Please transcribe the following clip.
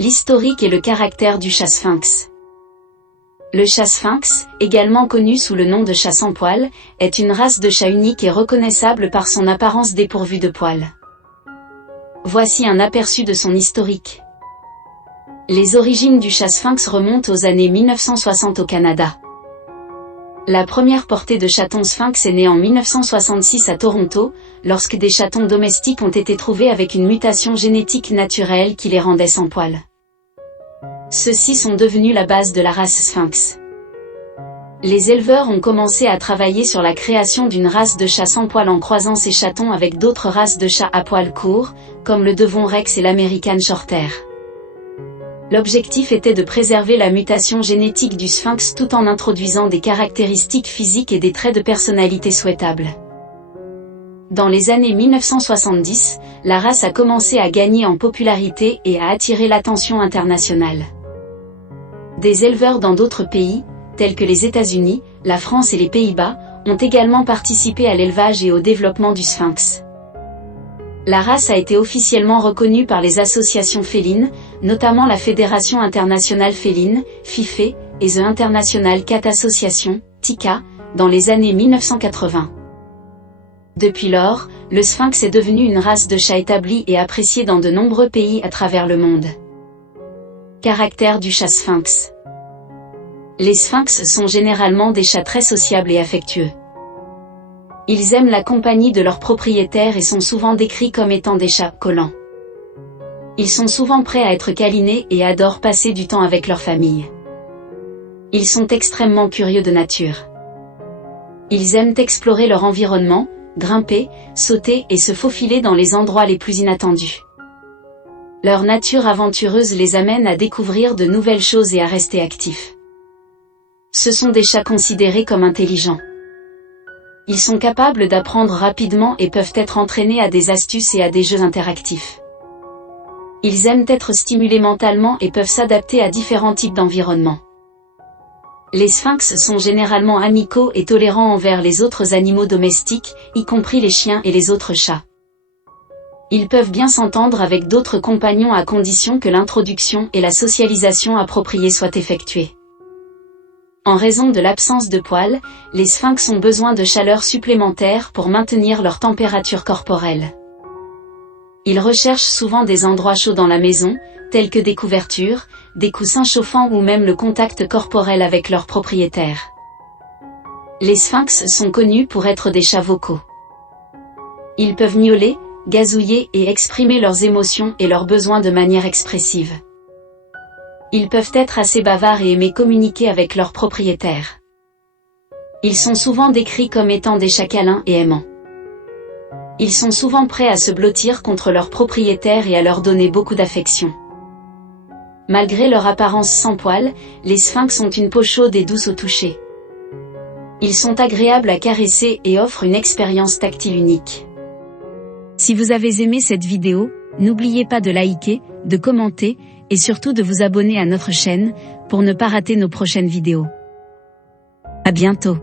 L'historique et le caractère du chat sphinx. Le chat sphinx, également connu sous le nom de chat sans poils, est une race de chat unique et reconnaissable par son apparence dépourvue de poils. Voici un aperçu de son historique. Les origines du chat sphinx remontent aux années 1960 au Canada. La première portée de chatons sphinx est née en 1966 à Toronto, lorsque des chatons domestiques ont été trouvés avec une mutation génétique naturelle qui les rendait sans poils. Ceux-ci sont devenus la base de la race sphinx. Les éleveurs ont commencé à travailler sur la création d'une race de chats sans poils en croisant ces chatons avec d'autres races de chats à poils courts, comme le Devon Rex et l'American Shorthair. L'objectif était de préserver la mutation génétique du sphinx tout en introduisant des caractéristiques physiques et des traits de personnalité souhaitables. Dans les années 1970, la race a commencé à gagner en popularité et à attirer l'attention internationale. Des éleveurs dans d'autres pays, tels que les États-Unis, la France et les Pays-Bas, ont également participé à l'élevage et au développement du sphinx. La race a été officiellement reconnue par les associations félines, notamment la Fédération internationale féline, FIFE, et The International Cat Association, TICA, dans les années 1980. Depuis lors, le sphinx est devenu une race de chat établie et appréciée dans de nombreux pays à travers le monde. Caractère du chat sphinx. Les sphinx sont généralement des chats très sociables et affectueux. Ils aiment la compagnie de leurs propriétaires et sont souvent décrits comme étant des chats collants. Ils sont souvent prêts à être câlinés et adorent passer du temps avec leur famille. Ils sont extrêmement curieux de nature. Ils aiment explorer leur environnement, grimper, sauter et se faufiler dans les endroits les plus inattendus. Leur nature aventureuse les amène à découvrir de nouvelles choses et à rester actifs. Ce sont des chats considérés comme intelligents. Ils sont capables d'apprendre rapidement et peuvent être entraînés à des astuces et à des jeux interactifs. Ils aiment être stimulés mentalement et peuvent s'adapter à différents types d'environnements. Les sphinx sont généralement amicaux et tolérants envers les autres animaux domestiques, y compris les chiens et les autres chats. Ils peuvent bien s'entendre avec d'autres compagnons à condition que l'introduction et la socialisation appropriée soient effectuées. En raison de l'absence de poils, les sphinx ont besoin de chaleur supplémentaire pour maintenir leur température corporelle. Ils recherchent souvent des endroits chauds dans la maison, tels que des couvertures, des coussins chauffants ou même le contact corporel avec leurs propriétaires. Les sphinx sont connus pour être des chats vocaux. Ils peuvent miauler, gazouiller et exprimer leurs émotions et leurs besoins de manière expressive. Ils peuvent être assez bavards et aimer communiquer avec leurs propriétaires. Ils sont souvent décrits comme étant des chats câlins et aimants. Ils sont souvent prêts à se blottir contre leurs propriétaires et à leur donner beaucoup d'affection. Malgré leur apparence sans poils, les sphinx ont une peau chaude et douce au toucher. Ils sont agréables à caresser et offrent une expérience tactile unique. Si vous avez aimé cette vidéo, n'oubliez pas de liker, de commenter, et surtout de vous abonner à notre chaîne, pour ne pas rater nos prochaines vidéos. À bientôt.